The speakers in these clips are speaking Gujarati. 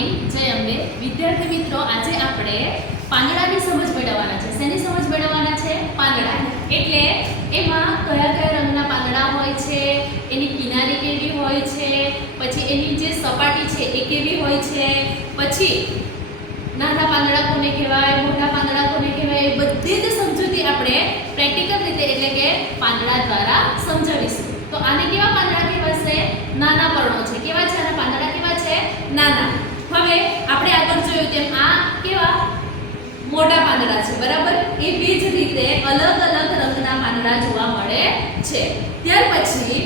મોર્નિંગ, જય અંબે. વિદ્યાર્થી મિત્રો, આજે આપણે પાંદડાની સમજ મેળવવાના છે. શેની સમજ મેળવવાના છે? પાંદડા. એટલે એમાં કયા કયા રંગના પાંદડા હોય છે, એની કિનારી કેવી હોય છે, પછી એની જે સપાટી છે એ કેવી હોય છે, પછી નાના પાંદડા કોને કહેવાય, મોટા પાંદડા કોને કહેવાય, એ બધી જ સમજૂતી આપણે પ્રેક્ટિકલ રીતે એટલે કે પાંદડા દ્વારા સમજાવીશું. તો આને કેવા પાંદડા કહેવાશે? નાના પર્ણો છે. કેવા છે આના પાંદડા? કેવા છે? નાના. હવે આપણે આગળ જોયું તેમ આ કેવા મોટા પાંદડા છે, બરાબર? એવી જ રીતે અલગ અલગ રંગના પાંદડા જોવા મળે છે. ત્યાર પછી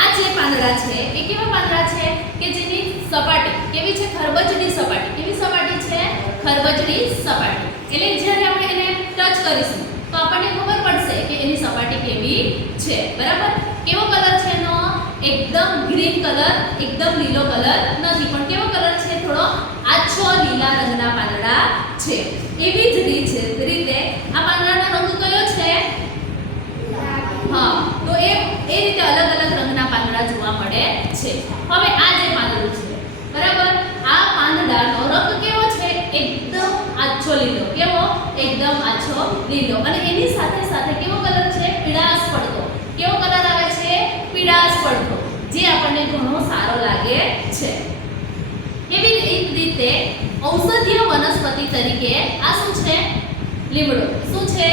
આ જે પાંદડા છે એ કેવા પાંદડા છે કે જેની સપાટી કેવી છે? ખરબચડી સપાટી. કેવી સપાટી છે? ખરબચડી સપાટી. એટલે જ્યારે આપણે એને ટચ કરીશું તો આપણને ખબર પડશે કે એની સપાટી કેવી છે, બરાબર? કેવો કલર છે એનો? એકદમ ગ્રીન કલર, એકદમ લીલો કલર નથી, પણ કેવો કલર છે? થોડો આછો લીલા રંગના પાંદડા છે. એવી જ રીતે આ પાંદડાનો રંગ કયો છે? હા, તો એ રીતે અલગ અલગ રંગના પાંદડા જોવા મળે છે. હવે આ જે પાંદડું છે, બરાબર, આ પાંદડાનો રંગ કેવો છે? એકદમ આછો લીલો. કેવો? એકદમ આછો લીલો. અને એની સાથે સાથે કેવો કલર છે? પીળાશ પડતો. કેવો કલર આવે છે? પીળાશ પડતો, જે આપણને ઘણો સારો લાગે છે. એવી જ રીતે ઔષધીય વનસ્પતિ તરીકે આ શું છે? લીમડો. શું છે?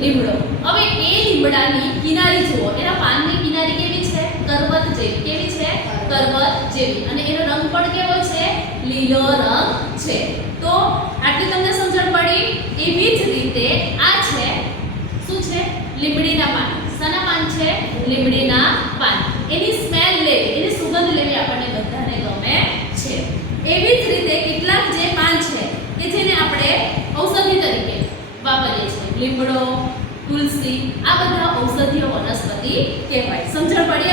લીમડો. હવે એ લીમડાની કિનારી જુઓ. એના પાનની કિનારી કેવી છે? કરવત જેવી. કેવી છે? કરવત જેવી. અને એનો રંગ પણ કેવો છે? લીલો રંગ છે. તો આટલી તમને સમજણ પડી. એવી જ રીતે આ છે શું છે? લીમડીના પાન. શાના પાન છે? લીમડીના પાન. એની સ્મેલ લેવી, એની સુગંધ લેવી આપણને બધાને ગમે છે. એવી જ રીતે કેટલાક જે પાન છે કે જેને આપણે ઔષધિ તરીકે વાપરીએ છીએ. લીમડો, તુલસી, આ બધા ઔષધીય વનસ્પતિ કહેવાય. સમજણ પડી?